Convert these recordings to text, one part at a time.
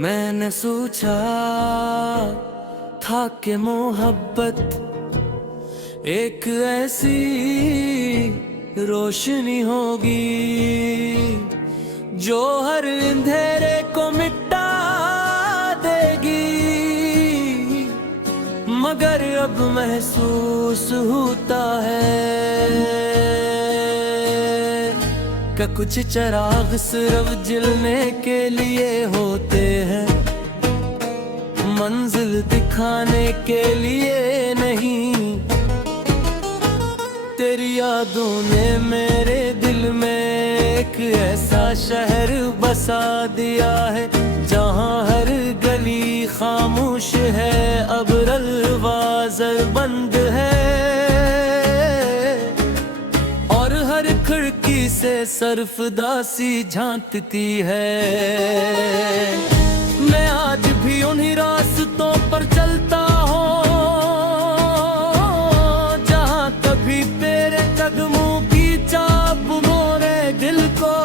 मैंने सोचा था कि मोहब्बत एक ऐसी रोशनी होगी जो हर अंधेरे को मिटा देगी, मगर अब महसूस होता है कि कुछ चिराग सिर्फ जलने के लिए होते हैं, मंजिल दिखाने के लिए नहीं। तेरी यादों ने मेरे दिल में एक ऐसा शहर बसा दिया है जहाँ हर गली खामोश है, अब दरवाज़ा बंद है और हर खिड़की से सरफदासी झांकती है। मैं आज भी उन्हीं रास्तों पर चलता हूँ जहाँ कभी तेरे कदमों की चाप मोरे दिल को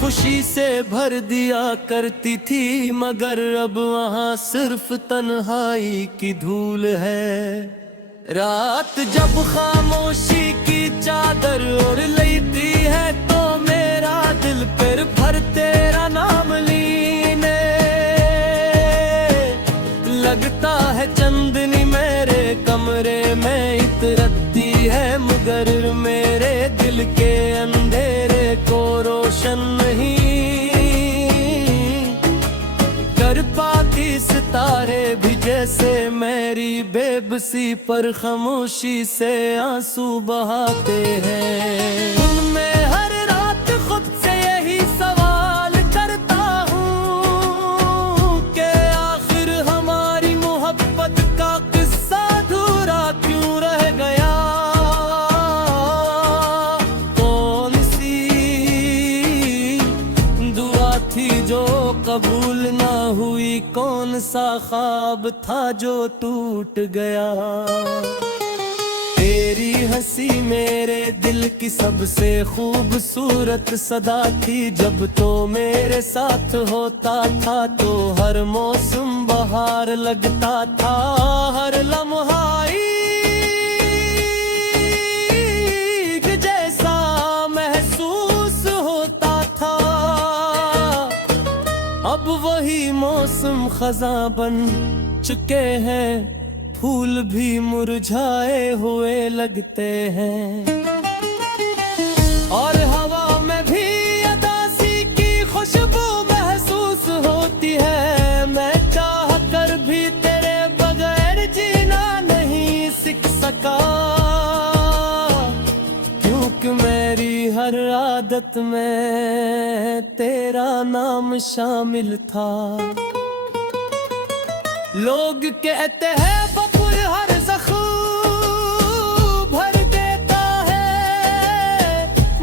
खुशी से भर दिया करती थी, मगर अब वहाँ सिर्फ तन्हाई की धूल है। रात जब खामोशी की चादर ओढ़ लेती है तो मेरा दिल फिर भर तेरा नाम लीने लगता है। चांदनी मेरे कमरे में इतरती है, मगर मेरे दिल के अंधेरे को रोशन नहीं कर पाती। सितारे भी जैसे मेरी बेबसी पर खामोशी से आंसू बहाते हैं। मैं हर रात खुद से यही सवाल करता हूँ कि आखिर हमारी मोहब्बत का किस्सा अधूरा क्यों रह गया। कौन सी दुआ थी जो कबूल ना हुई, कौन सा ख्वाब था जो टूट गया। तेरी हंसी मेरे दिल की सबसे खूबसूरत सदा थी, जब तो मेरे साथ होता था तो हर मौसम बहार लगता था, हर लम्हा ईद जैसा महसूस होता था। अब वही मौसम खज़ां बन चुके हैं, फूल भी मुरझाए हुए लगते हैं और हवा में भी अदासी की खुशबू महसूस होती है। मैं चाह कर भी तेरे बगैर जीना नहीं सीख सका, क्योंकि मेरी हर आदत में तेरा नाम शामिल था। लोग कहते हैं बबुल हर ज़ख्म भर देता है,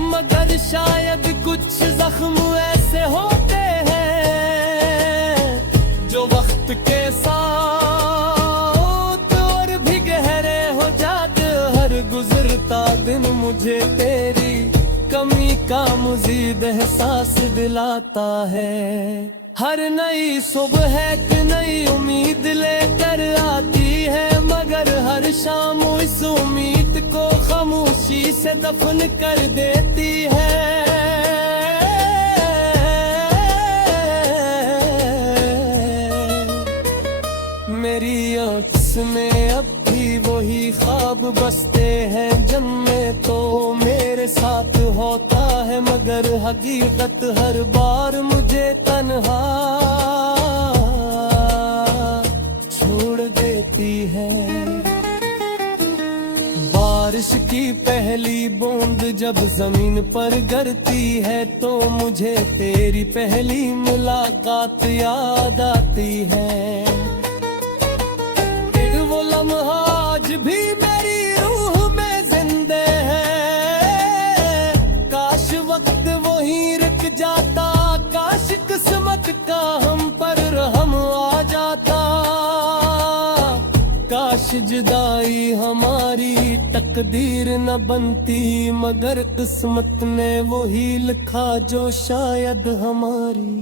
मगर शायद कुछ जख्म ऐसे होते हैं जो वक्त के साथ और भी गहरे हो जाते। हर गुजरता दिन मुझे तेरी कमी का मज़ीद एहसास दिलाता है। हर नई सुबह एक नई उम्मीद लेकर आती है, मगर हर शाम इस उम्मीद को खामोशी से दफन कर देती है। मेरी आँखों में अब भी वही ख्वाब बसते हैं, जन्मे तो मेरे साथ होता है, मगर हकीकत हर बार मुझे तन्हा छोड़ देती है। बारिश की पहली बूंद जब जमीन पर गिरती है तो मुझे तेरी पहली मुलाकात याद आती है। वो लम्हा आज भी मेरी रूह में जिंदे है, काश वक्त वहीं रुक जाता, काश किस्मत का हम पर रहम आ जाता, काश जुदाई हमारी तकदीर न बनती, मगर किस्मत ने वही लिखा जो शायद हमारी।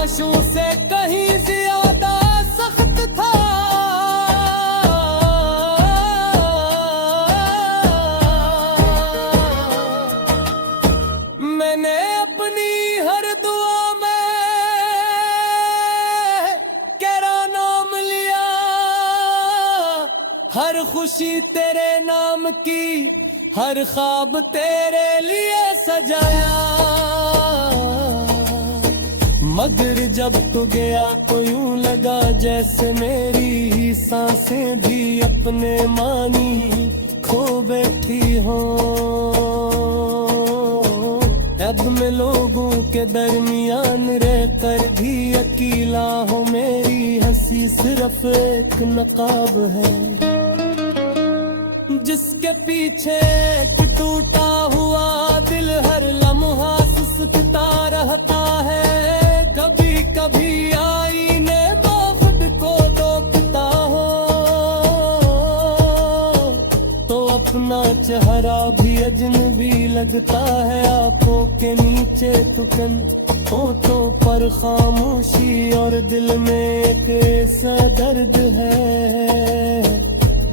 ख्वाहिशों से कहीं ज्यादा सख्त था। मैंने अपनी हर दुआ में तेरा नाम लिया, हर खुशी तेरे नाम की, हर ख्वाब तेरे लिए सजाया। मगर जब तू गया तो यूं लगा जैसे मेरी सांसें भी अपने मानी खो बैठी हो। अब मैं लोगों के दरमियान रहकर भी अकेला हूँ, मेरी हंसी सिर्फ एक नकाब है जिसके पीछे एक टूटा हुआ दिल हर लम्हा सुसकता रहता है। कभी कभी आईने में खुद को देखता हो तो अपना चेहरा भी अजनबी लगता है। आंखों के नीचे तुकन, होठों पर खामोशी और दिल में एक ऐसा दर्द है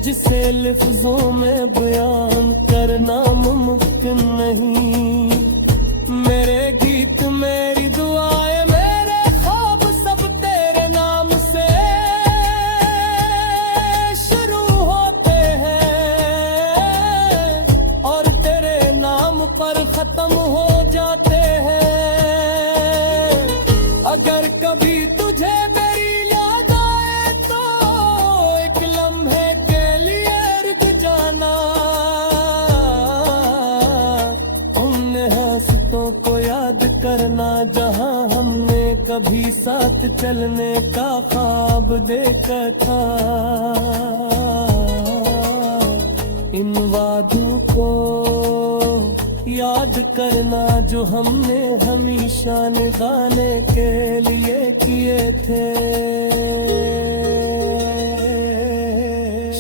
जिसे लफ्जों में बयान करना मुमकिन नहीं। मेरे गीत, मेरी दुआएं, मेरे ख्वाब सब तेरे नाम से शुरू होते हैं और तेरे नाम पर खत्म हो जाते हैं। अगर कभी तुझे मेरी याद आए तो एक लम्हे के लिए रुक जाना। उन हंसतों को याद करना जहां हमने कभी साथ चलने का ख्वाब देखा था। इन वादों को याद करना जो हमने हमेशा निभाने के लिए किए थे।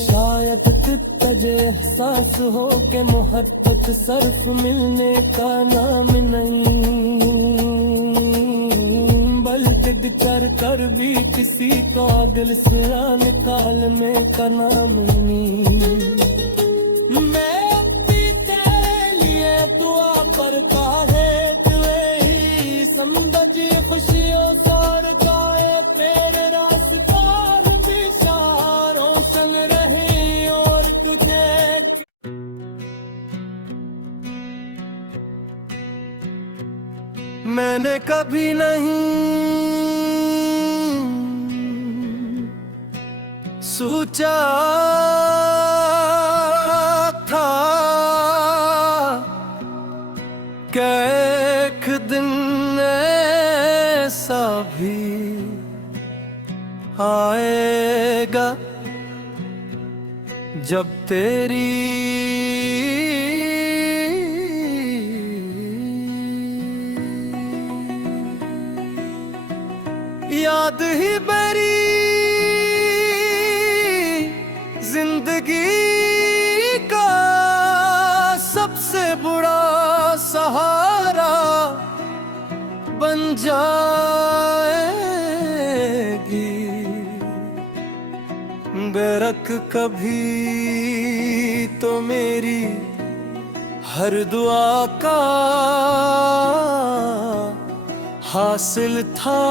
शायद तुझे एहसास हो के मोहब्बत सिर्फ मिलने का नाम नहीं, बल्कि कर कर भी किसी को दिल से निकालने का नाम नहीं। मैं अपनी तेरे लिए दुआ करता है, तुझे ही समझी खुशियों सार गाए तेरे रास्ता दिशा रोशन रहे और तुझे। मैंने कभी नहीं सोचा था कि एक दिन ऐसा भी आएगा जब तेरी याद ही मेरी जिंदगी का सबसे बड़ा सहारा बन जाएगी। बेरक कभी तो मेरी हर दुआ का हासिल था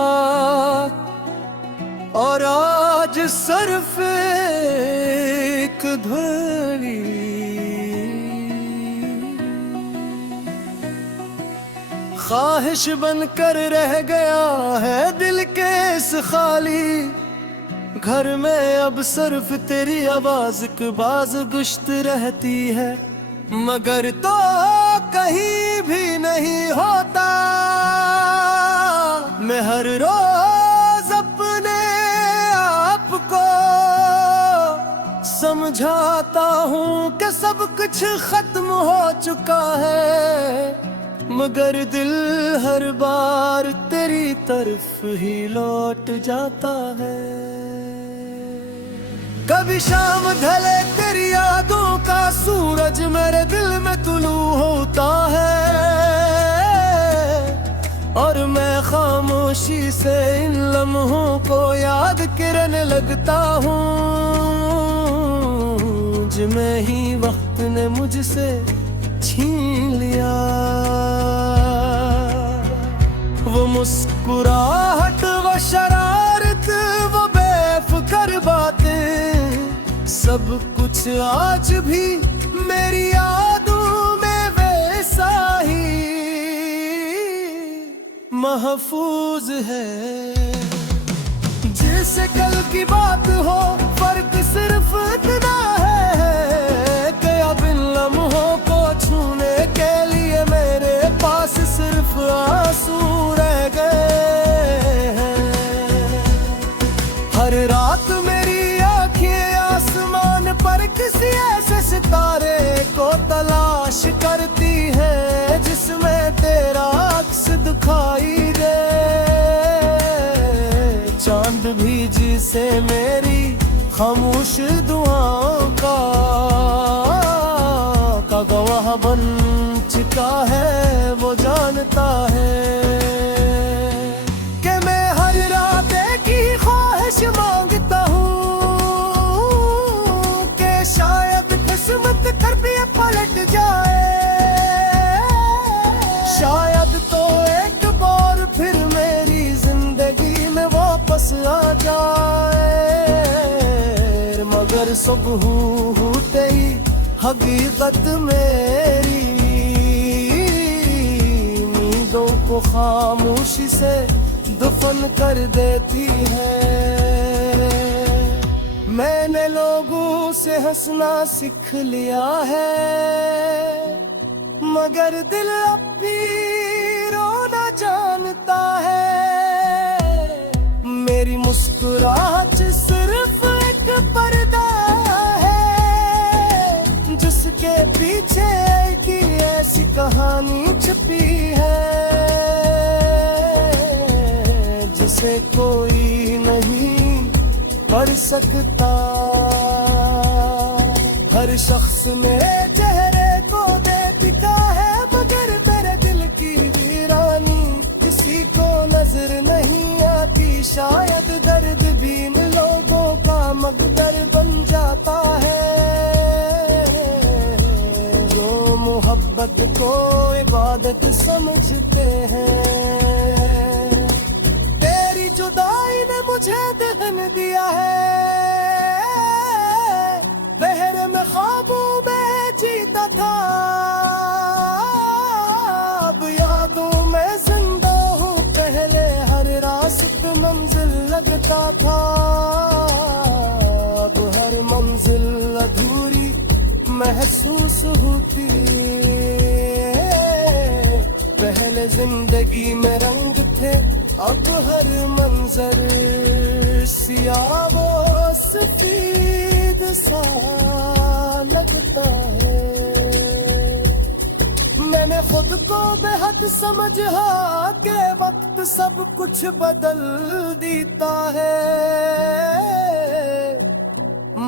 और आज सिर्फ एक धुरी ख्वाहिश बनकर रह गया है दिल के इस खाली घर में। अब सिर्फ तेरी आवाज की बाज गुश्त रहती है, मगर तो कहीं भी नहीं होता। मैं हर रोज अपने आप को समझाता हूँ कि सब कुछ खत्म हो चुका है, मगर दिल हर बार तेरी तरफ ही लौट जाता है। कभी शाम ढले तेरी यादों का सूरज मेरे दिल में तुलू होता है और मैं खामोश खामोशी से इन लम्हों को याद करने लगता हूँ। जिन्हें ही वक्त ने मुझसे छीन लिया। वो मुस्कुराहट, वो शरारत, वो बेफिक्र बातें, सब कुछ आज भी मेरी यादों में वैसा ही महफूज है। जिससे कल की बात हो, फर्क सिर्फ इतना है कि अब इन लम्हों को छूने के लिए मेरे पास सिर्फ आंसू रह गए हैं। हर रात मेरी आंखें आसमान पर किसी ऐसे सितारे को तलाश करती है जिसमें तेरा अक्स दिखाई दे। चांद भी जिसे मेरी खामोश दुआओं का गवाह बन चुका है, वो जानता है कि मैं हर रात की ख्वाहिश मांगता हूँ कि शायद किस्मत कर भी पलट जाए। शायद तो एक बार फिर मेरी जिंदगी में वापस आ जाए। मगर सुबह होते ही हकीकत मेरी उम्मीदों को खामोशी से दफन कर देती है। मैंने लोगों से हंसना सीख लिया है, मगर दिल अब भी रोना जानता है। मेरी मुस्कुराहट सिर्फ एक पर्दा है जिसके पीछे की ऐसी कहानी छुपी है जिसे कोई नहीं पढ़ सकता। हर शख्स मेरे चेहरे को देखता है, मगर मेरे दिल की वीरानी किसी को नजर नहीं आती। शायद दर्द भी इन लोगों का मकदर बन जाता है जो मोहब्बत को इबादत समझते हैं। तेरी जुदाई ने मुझे दहन दिया है, बहर में ख्वाबों में जीता था। अब यादों में जिंदा हूँ, पहले हर रास्त मंजिल लगता था। अब हर मंजिल अधूरी महसूस होती। पहले जिंदगी में रंग थे, अब हर मंजर सियाह व सफेद सा लगता है। मैंने खुद को बेहद समझा के वक्त सब कुछ बदल देता है,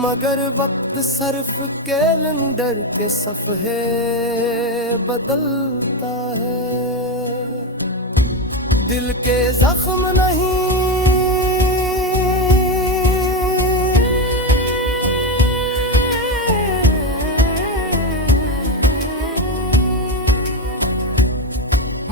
मगर वक्त सिर्फ कैलेंडर के सफ़े बदलता है। दिल के जख्म नहीं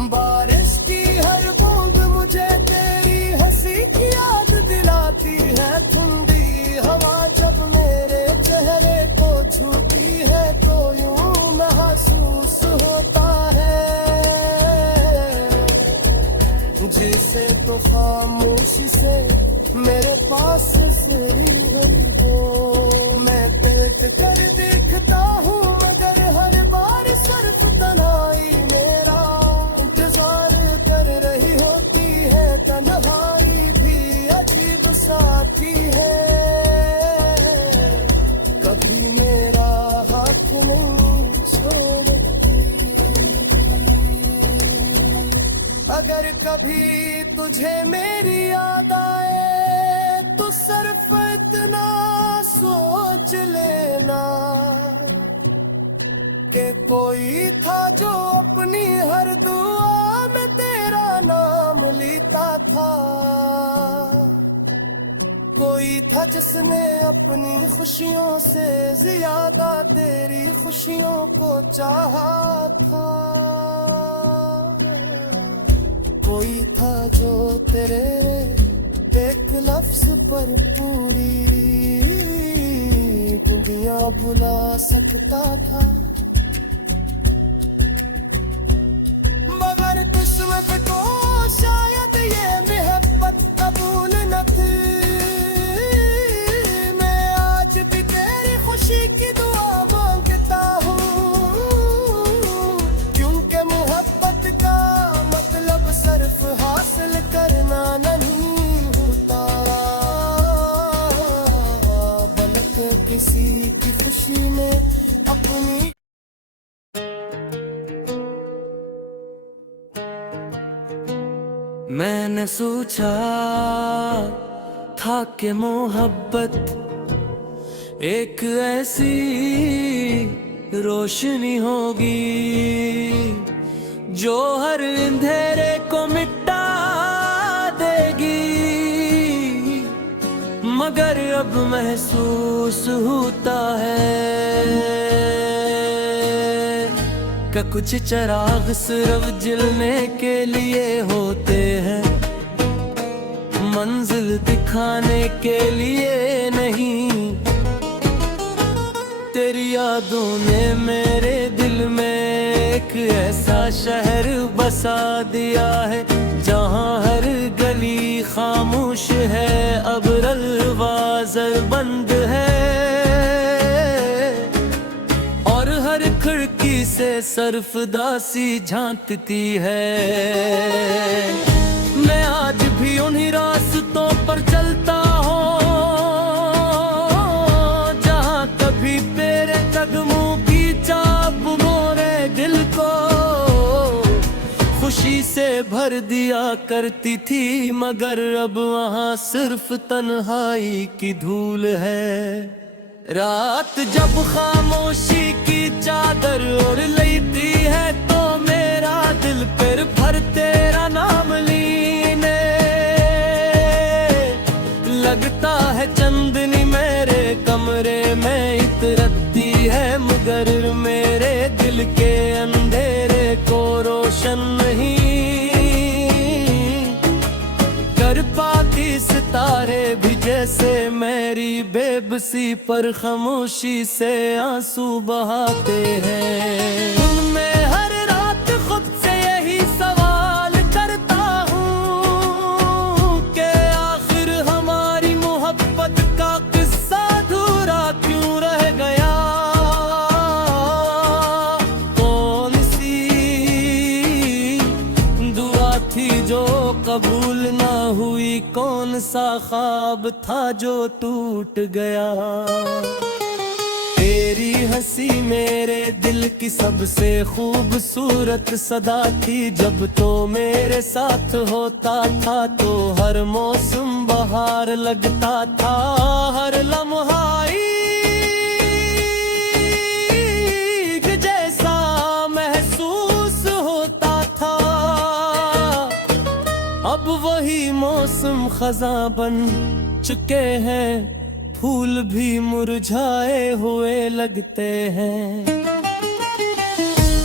बारिश की हर बूंद मुझे तेरी हंसी की याद दिलाती है। ठंडी हवा जब मेरे चेहरे को छूती है तो यूं महसूस होता है जिसे तो खामोशी से मेरे पास से हो। मैं पेट कर देखता हूँ, मगर हर बार सिर्फ तन्हाई मेरा इंतजार कर रही होती है। तन्हाई भी अजीब साथी है, कभी मेरा हाथ नहीं छोड़ती। अगर कभी तुझे मेरी याद आए तो सिर्फ इतना सोच लेना कि कोई था जो अपनी हर दुआ में तेरे तेरा नाम लेता था। कोई था जिसने अपनी खुशियों से ज्यादा तेरी खुशियों को चाहा था। कोई था जो तेरे एक लफ्ज पर पूरी दुनिया बुला सकता था। मगर किस्मत को शायद ये मोहब्बत कबूल न थी। मैं आज भी तेरी खुशी की दुआ मांगता हूँ, क्योंकि मोहब्बत का मतलब सिर्फ हासिल करना नहीं होता, बल्कि किसी की खुशी में अपनी। मैंने सोचा था कि मोहब्बत एक ऐसी रोशनी होगी जो हर अंधेरे को मिटा देगी। मगर अब महसूस होता है कि कुछ चिराग सिर्फ जलने के लिए होते हैं, मंजिल दिखाने के लिए नहीं। तेरी यादों ने मेरे दिल में एक ऐसा शहर बसा दिया है जहाँ हर गली खामोश है, अब दरवाज़ा बंद है और हर खिड़की से सरफदासी झांकती है। मैं आज भी उन्हीं रास्तों पर चलता हूँ जहाँ कभी तेरे कदमों की चाप मोरे दिल को खुशी से भर दिया करती थी। मगर अब वहाँ सिर्फ तन्हाई की धूल है। रात जब खामोशी की चादर ओढ़ लेती है तो मेरा दिल फिर भर तेरा नाम लीने लगता है। चांदनी मेरे कमरे में इतरती है, मगर मेरे दिल के अंधेरे को रोशन नहीं कर पाती। सितारे भी जैसे मेरी बेबसी पर खामोशी से आंसू बहाते हैं। मैं हर रात खुद से यही सवाल करता हूँ कि आखिर हमारी मोहब्बत का किस्सा अधूरा क्यों रह गया। कौन सी दुआ थी जो कबूल ना हुई, कौन सा ख्वाब था जो टूट गया। तेरी हंसी मेरे दिल की सबसे खूबसूरत सदा थी। जब तो मेरे साथ होता था तो हर मौसम बहार लगता था, हर लम्हा ईद जैसा महसूस होता था। अब वही मौसम खज़ां बन चुके हैं, फूल भी मुरझाए हुए लगते हैं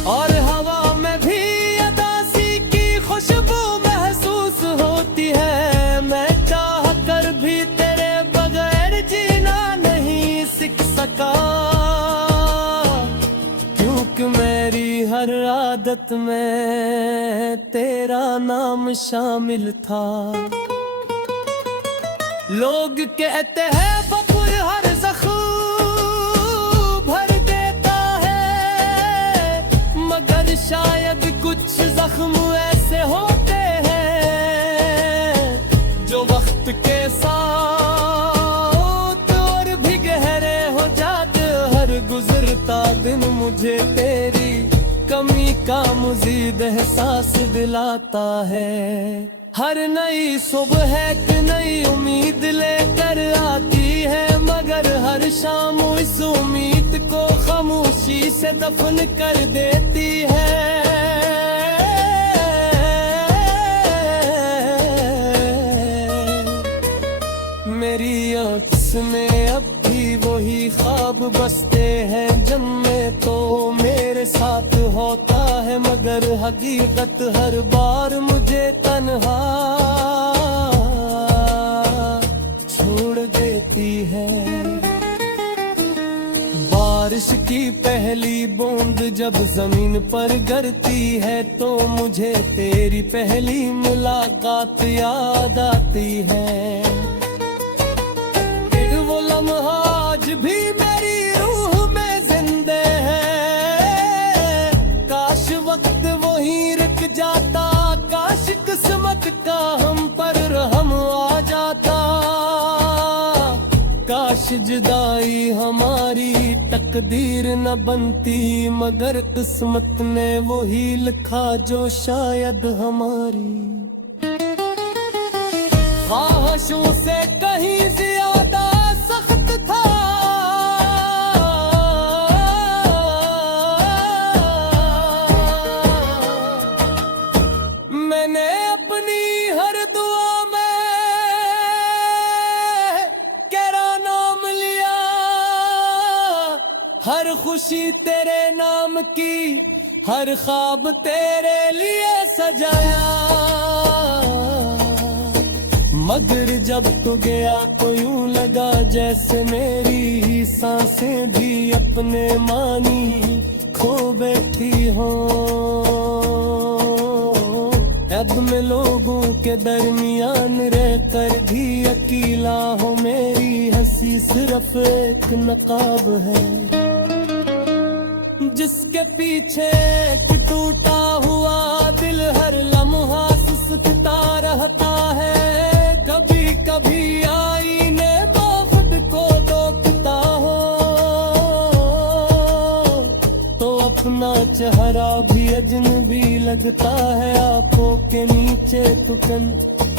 और हवा में भी अदासी की खुशबू महसूस होती है। मैं चाह कर भी तेरे बगैर जीना नहीं सीख सका, क्योंकि मेरी हर आदत में तेरा नाम शामिल था। लोग कहते हैं बबुल हर ज़ख्म भर देता है, मगर शायद कुछ जख्म ऐसे होते हैं जो वक्त के साथ और भी गहरे हो जाते। हर गुजरता दिन मुझे तेरी कमी का मज़ीद एहसास दिलाता है। हर नई सुबह एक नई उम्मीद लेकर आती है, मगर हर शाम इस उम्मीद को खामोशी से दफन कर देती है। जिसमें अब भी वही ख्वाब बसते हैं। जन्मे तो मेरे साथ होता है, मगर हकीकत हर बार मुझे तन्हा छोड़ देती है। बारिश की पहली बूंद जब जमीन पर गिरती है, तो मुझे तेरी पहली मुलाकात याद आती है। फिर वो लम्हा आज भी मेरी रूह में जिंदे है। काश वक्त वहीं रुक जाता, काश किस्मत का हम पर रहम आ जाता। काश जुदाई हमारी तकदीर न बनती, मगर किस्मत ने वही लिखा जो शायद हमारी ख्वाहिशों से कहीं ज्यादा सख्त था। मैंने अपनी हर दुआ में तेरा नाम लिया, हर खुशी तेरे नाम की, हर ख्वाब तेरे लिए सजाया। मगर जब तू गया तो यूं लगा जैसे मेरी सांसें भी अपने मानी खो बैठी हो। अब मैं लोगों के दरमियान रहकर भी अकेला हूँ, मेरी हंसी सिर्फ एक नकाब है, जिसके पीछे एक टूटा हुआ दिल हर लम्हा सुसकता रहता है। कभी कभी आईने में खुद को देखता हो, तो अपना चेहरा भी अजनबी लगता है। आंखों के नीचे तुकन,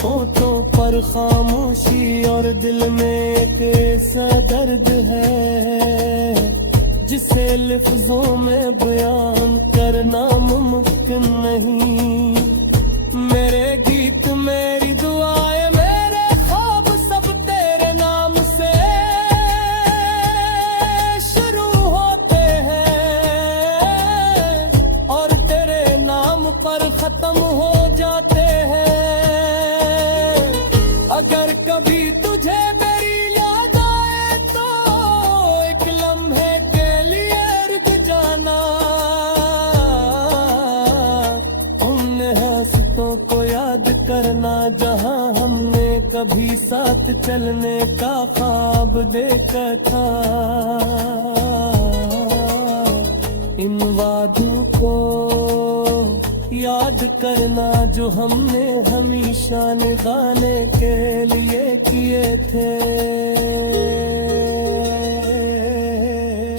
होठों पर खामोशी, और दिल में एक ऐसा दर्द है जिसे लफ्जों में बयान करना मुमकिन नहीं। मेरे गीत मेरी दुआएं मेरे ख्वाब सब तेरे नाम से शुरू होते हैं, और तेरे नाम पर खत्म हो जाते हैं। अगर कभी तुझे मेरी याद आए तो एक लम्हे के लिए रुक जाना। उन हंसतों को याद करना जहां हमने कभी साथ चलने का ख्वाब देखा था। इन वादों को याद करना जो हमने हमेशा निभाने के लिए किए थे।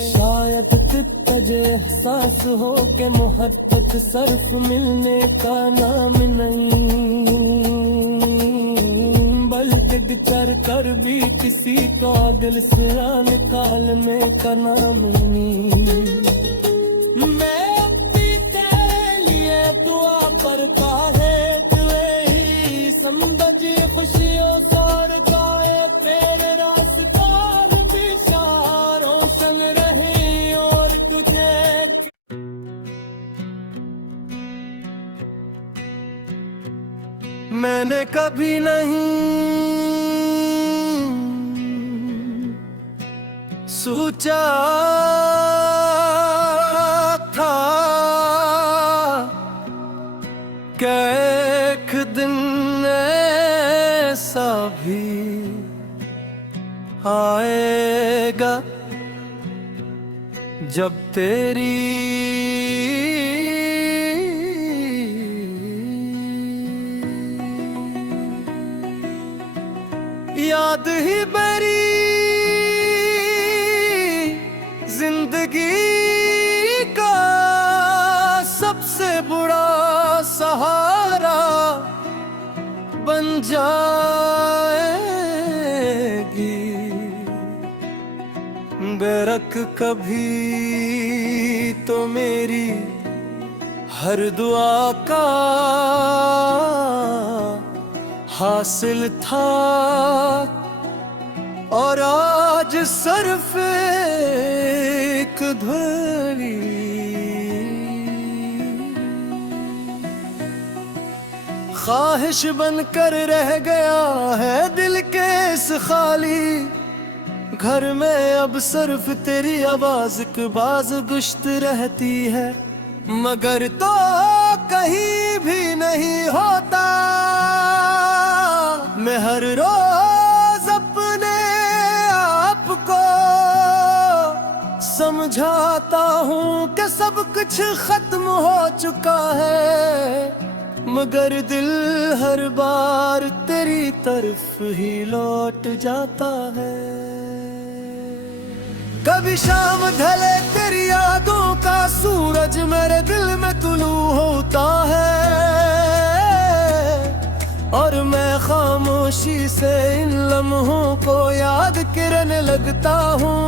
शायद तुझे एहसास हो के मोहब्बत सिर्फ मिलने का नाम नहीं, बल्कि चढ़ कर भी किसी को दिल से निकालने का नाम नहीं। मैं अपनी तेरे लिए दुआ करता है, तुझे ही समझ खुशियों सार गाए तेरे रास्ता दिशा रोशन रहे और तुझे। मैंने कभी नहीं सोचा था कि एक दिन ऐसा भी आएगा जब तेरी याद ही मेरी जिंदगी का सबसे बड़ा सहारा बन जाएगी। बेरक कभी तो मेरी हर दुआ का हासिल था, और आज सिर्फ एक ध्वनि ख्वाहिश बनकर रह गया है दिल के इस खाली घर में। अब सिर्फ तेरी आवाज की बाज गुश्त रहती है, मगर तो कहीं भी नहीं होता। मैं हर रोज अपने आप को समझाता हूँ कि सब कुछ खत्म हो चुका है, मगर दिल हर बार तेरी तरफ ही लौट जाता है। कभी शाम ढले तेरी यादों का सूरज मेरे दिल में तुलू होता है, और मैं खामोशी से इन लम्हों को याद करने लगता हूँ,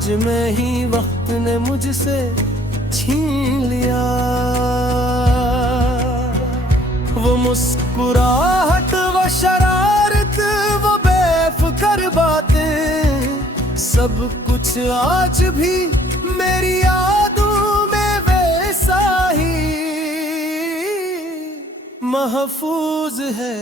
जिन्हें ही वक्त ने मुझसे छीन लिया। वो मुस्कुराहट, वो शरारत, वो बेफिक्र बातें, सब कुछ आज भी मेरी यादों में वैसा ही महफूज है।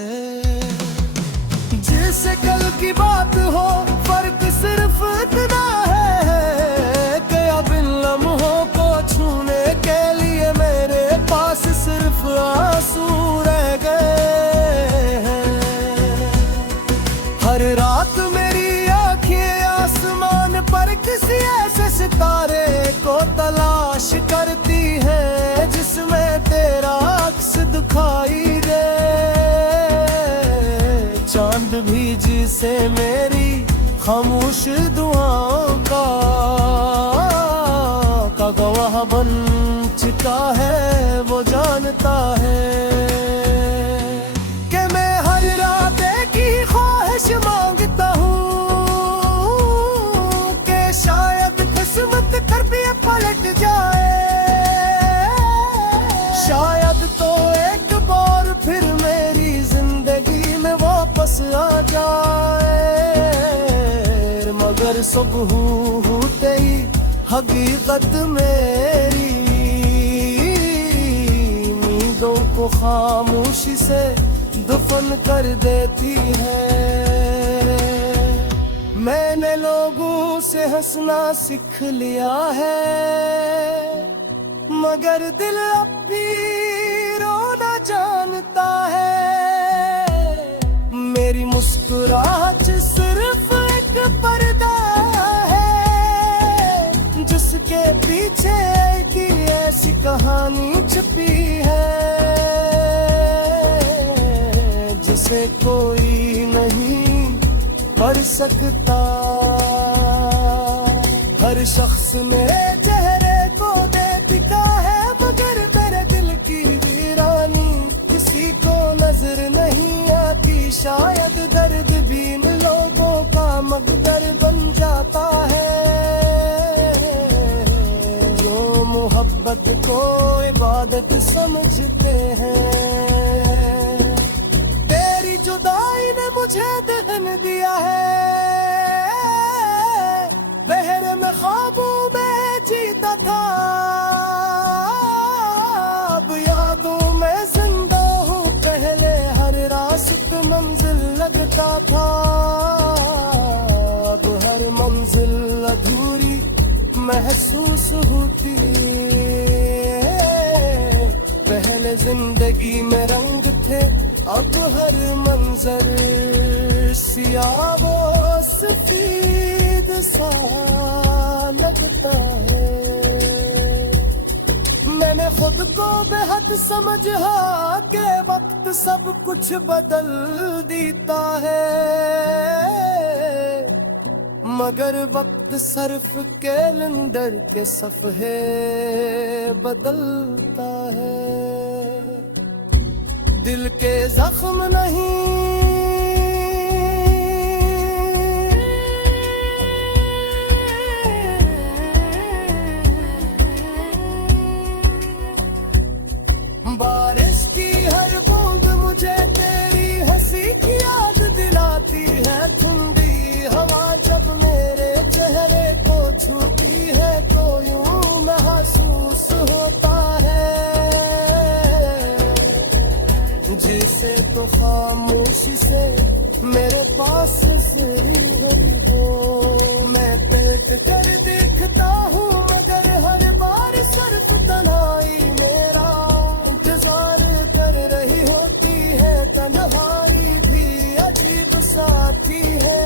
जैसे कल की बात हो, फर्क सिर्फ इतना है कि अब इन लम्हों को छूने के लिए मेरे पास सिर्फ आंसू रह गए हैं। हर रात मेरी आंखें आसमान पर किसी ऐसे सितारे को तलाश करती है, जिसमें तेरा अक्स दिखाई दे। चांद भी जिसे मेरी खामोश दुआओं का गवाह बन चुका है, वो जानता है कि मैं हर रात की ख्वाहिश मांगता हूँ कि शायद किस्मत कर भी पलट जाए। शायद तो एक बार फिर मेरी जिंदगी में वापस आ जाए, मगर सुबह होते ही हकीकत मेरी उम्मीदों को खामोशी से दफन कर देती है। मैंने लोगों से हंसना सीख लिया है, मगर दिल अब भी रोना जानता है। मेरी मुस्कुराहट सिर्फ एक पर्दा है, जिसके पीछे की ऐसी कहानी छुपी है, जिसे कोई नहीं पढ़ सकता। हर शख्स मेरे चेहरे को देखता है, मगर मेरे दिल की वीरानी किसी को नजर नहीं आती। शायद दर्द भी इन लोगों का मकदर बन जाता है, जो मोहब्बत को इबादत समझते हैं। तेरी जुदाई ने मुझे दहन दिया है, बहर में ख्वाबों में जीता था, अब यादों में जिंदा हूँ। पहले हर रास्ते मंजिल लगता था, अब हर मंजिल अधूरी महसूस होती। पहले जिंदगी में रंग थे, अब हर मंजर सियाह व सफेद सा लगता है। मैंने खुद को बेहद समझा के वक्त सब कुछ बदल देता है, मगर वक्त सिर्फ कैलेंडर के सफ़हे बदलता है। दिल के जख्म नहीं बारिश की हर बूंद मुझे तेरी हंसी की याद दिलाती तो खामोशी से मेरे पास जरूर हो। मैं पलट कर देखता हूँ मगर हर बार सिर्फ तन्हाई मेरा इंतजार कर रही होती है। तन्हाई भी अजीब साथी है,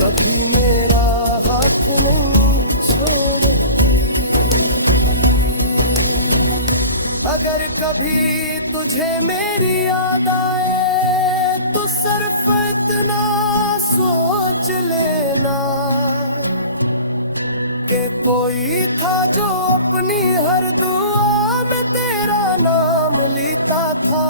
कभी मेरा हाथ नहीं छोड़ती। अगर कभी तुझे मेरी याद आए तो सिर्फ इतना सोच लेना कि कोई था जो अपनी हर दुआ में तेरा नाम लेता था।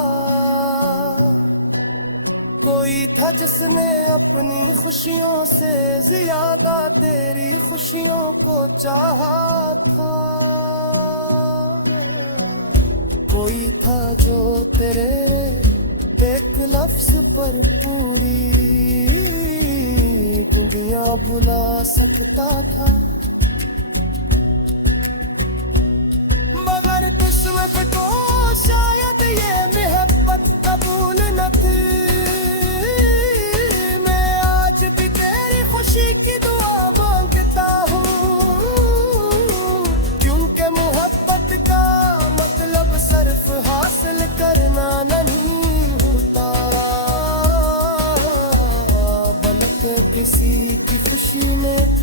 कोई था जिसने अपनी खुशियों से ज्यादा तेरी खुशियों को चाहा था। कोई था जो तेरे एक लफ्ज पर पूरी दुनिया बुला सकता था। मगर किस्मत को शायद ये मोहब्बत कबूल न थी। मैं आज भी तेरी खुशी की दुआ मांगता हूँ, क्योंकि मोहब्बत का मतलब सिर्फ हासिल करना नहीं होता, बल्कि किसी की खुशी में